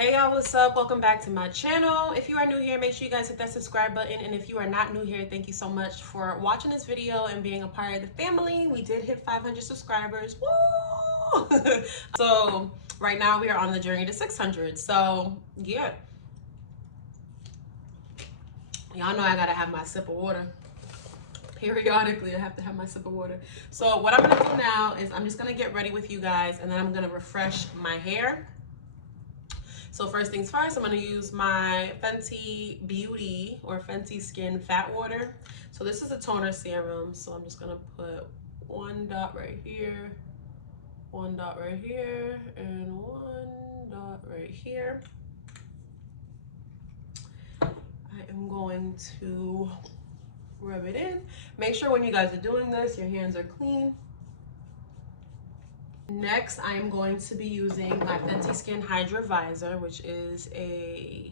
Hey y'all, what's up? Welcome back to my channel. If you are new here, make sure you guys hit that subscribe button. And if you are not new here, thank you so much for watching this video and being a part of the family. We did hit 500 subscribers. Woo! So right now we are on the journey to 600. So yeah, y'all know I gotta have my sip of water. Periodically, I have to have my sip of water. So what I'm gonna do now is I'm just gonna get ready with you guys and then I'm gonna refresh my hair. So first things first, I'm going to use my Fenty Beauty or Fenty Skin Fat Water. So this is a toner serum. So I'm just going to put one dot right here, one dot right here, and one dot right here. I am going to rub it in. Make sure when you guys are doing this, your hands are clean. Next, I am going to be using my Fenty Skin Hydra Visor, which is a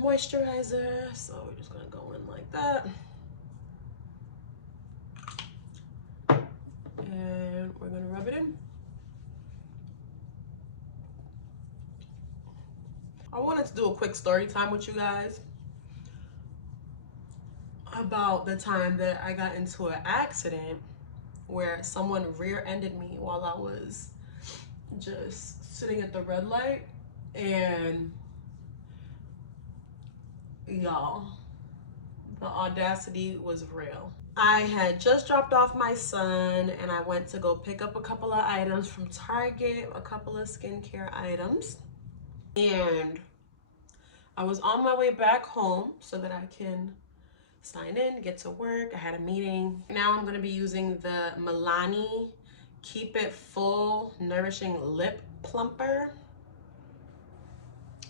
moisturizer. So we're just gonna go in like that. And we're gonna rub it in. I wanted to do a quick story time with you guys about the time that I got into an accident where someone rear-ended me while I was just sitting at the red light. And y'all, the audacity was real. I had just dropped off my son and I went to go pick up a couple of items from Target, a couple of skincare items. And I was on my way back home so that I can sign in, get to work. I had a meeting. Now I'm gonna be using the Milani Keep It Full Nourishing Lip Plumper.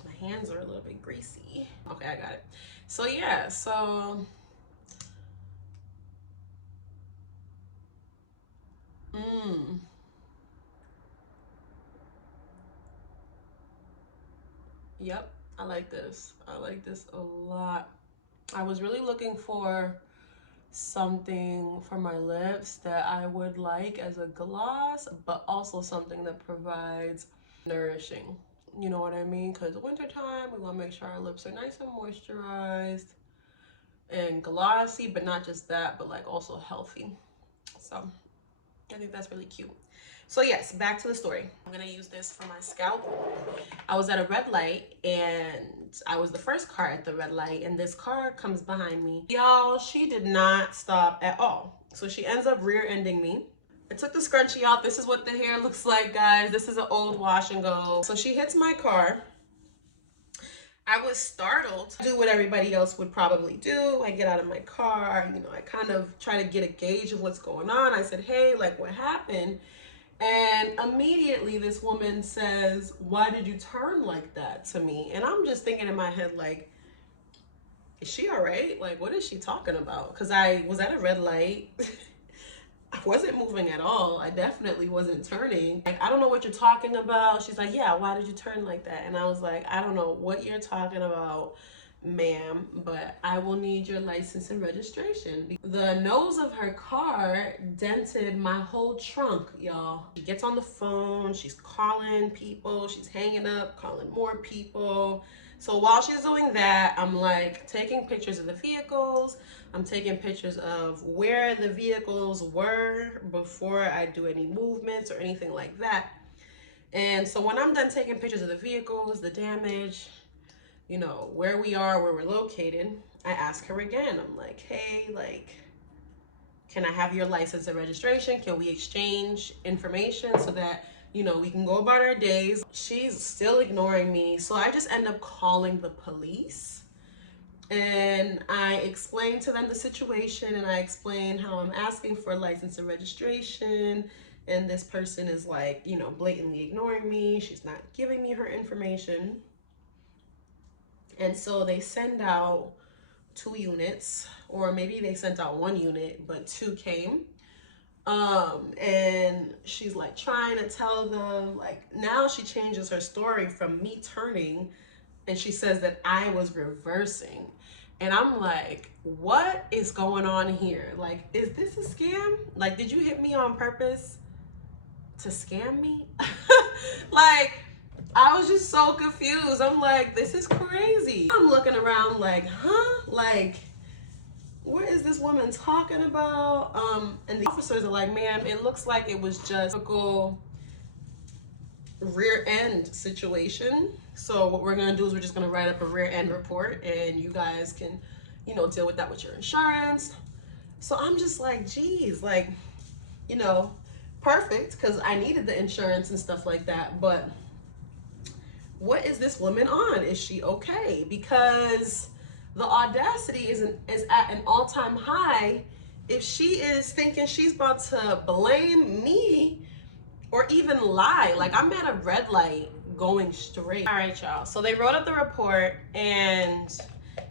My hands are a little bit greasy. Okay, I got it. So yeah, yep, I like this. I like this a lot. I was really looking for something for my lips that I would like as a gloss, but also something that provides nourishing. You know what I mean? Because wintertime, we want to make sure our lips are nice and moisturized and glossy, but not just that, but like also healthy. So I think that's really cute. So yes, back to the story. I'm gonna use this for my scalp. I was at a red light and I was the first car at the red light and this car comes behind me. Y'all, she did not stop at all. So she ends up rear-ending me. I took the scrunchie out. This is what the hair looks like, guys. This is an old wash and go. So she hits my car. I was startled. I do what everybody else would probably do. I get out of my car, you know, I kind of try to get a gauge of what's going on. I said, hey, like what happened? And immediately this woman says, why did you turn like that to me? And I'm just thinking in my head, like, is she all right? Like, what is she talking about? Because I was at a red light. I wasn't moving at all. I definitely wasn't turning. Like, I don't know what you're talking about. She's like, yeah, why did you turn like that? And I was like, I don't know what you're talking about, ma'am, but I will need your license and registration. The nose of her car dented my whole trunk, y'all. She gets on the phone, she's calling people, she's hanging up, calling more people. So while she's doing that, I'm like taking pictures of the vehicles. I'm taking pictures of where the vehicles were before I do any movements or anything like that. And so when I'm done taking pictures of the vehicles, the damage, you know, where we are, where we're located, I ask her again. I'm like, hey, like, can I have your license and registration? Can we exchange information so that, you know, we can go about our days? She's still ignoring me. So I just end up calling the police. And I explained to them the situation and I explained how I'm asking for a license and registration. And this person is like, you know, blatantly ignoring me. She's not giving me her information. And so they send out 2 units, or maybe they sent out 1 unit, but 2 came. And she's like trying to tell them, like, now she changes her story from me turning and she says that I was reversing. And I'm like, what is going on here? Like, is this a scam? Like, did you hit me on purpose to scam me? Like, I was just so confused. I'm like, this is crazy. I'm looking around like, huh? Like, what is this woman talking about? And the officers are like, ma'am, it looks like it was just a typical rear end situation. So what we're gonna do is we're just gonna write up a rear end report and you guys can, you know, deal with that with your insurance. So I'm just like, geez, like, you know, perfect, because I needed the insurance and stuff like that. But what is this woman on? Is she okay? Because the audacity is at an all-time high if she is thinking she's about to blame me or even lie. Like, I'm at a red light going straight. All right, y'all. So they wrote up the report and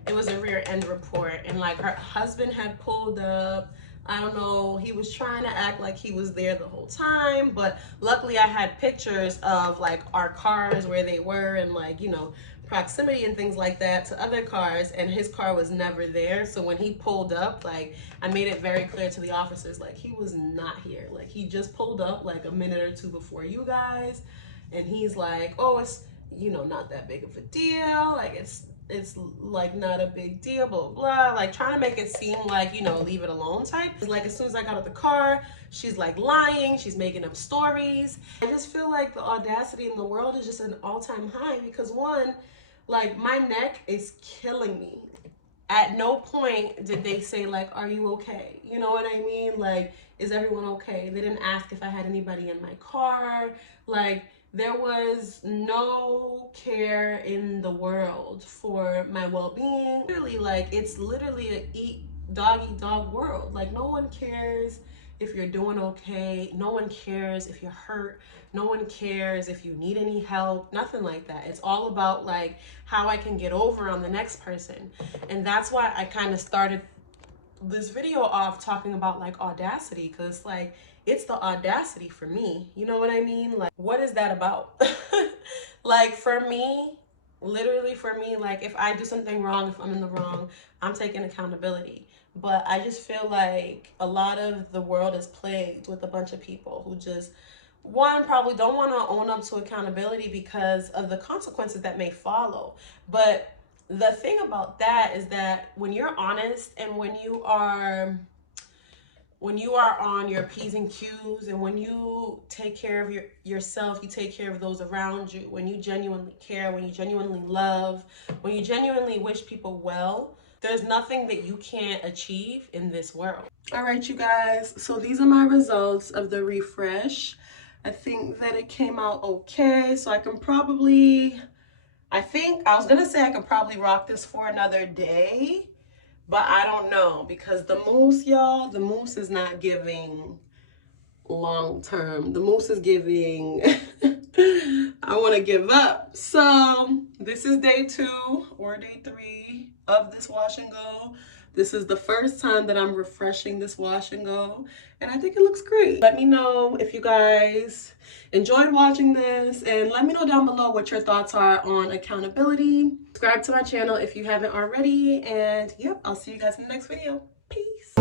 it was a rear end report. And like her husband had pulled up. I don't know, he was trying to act like he was there the whole time, but luckily I had pictures of like our cars where they were and like, you know, proximity and things like that to other cars, and his car was never there. So when he pulled up, like, I made it very clear to the officers, like, he was not here. Like, he just pulled up like a minute or two before you guys, and he's like, oh, it's, you know, not that big of a deal, like it's like not a big deal, blah, blah, blah, like trying to make it seem like, you know, leave it alone type. Like, as soon as I got out of the car, she's like lying, she's making up stories. I just feel like the audacity in the world is just an all-time high, because one, like, my neck is killing me. At no point did they say, like, are you okay? You know what I mean? Like, is everyone okay? They didn't ask if I had anybody in my car. Like, there was no care in the world for my well-being. Really, like, it's literally a eat dog world. Like, no one cares if you're doing okay. No one cares if you're hurt. No one cares if you need any help. Nothing like that. It's all about like how I can get over on the next person. And that's why I kind of started this video off talking about like audacity, because like it's the audacity for me. You know what I mean? Like, what is that about? Like, for me, literally for me, like, if I do something wrong, if I'm in the wrong, I'm taking accountability. But I just feel like a lot of the world is plagued with a bunch of people who just, one, probably don't want to own up to accountability because of the consequences that may follow. But the thing about that is that when you're honest and when you are on your P's and Q's, and when you take care of yourself, you take care of those around you, when you genuinely care, when you genuinely love, when you genuinely wish people well, there's nothing that you can't achieve in this world. All right, you guys, so these are my results of the refresh. I think that it came out okay, so I can probably, I was gonna say I could probably rock this for another day, but I don't know, because the mousse, y'all, the mousse is not giving long term. The mousse is giving, I want to give up. So this is day 2 or day 3 of this wash and go. This is the first time that I'm refreshing this wash and go, and I think it looks great. Let me know if you guys enjoyed watching this, and let me know down below what your thoughts are on accountability. Subscribe to my channel if you haven't already, and yep, I'll see you guys in the next video. Peace.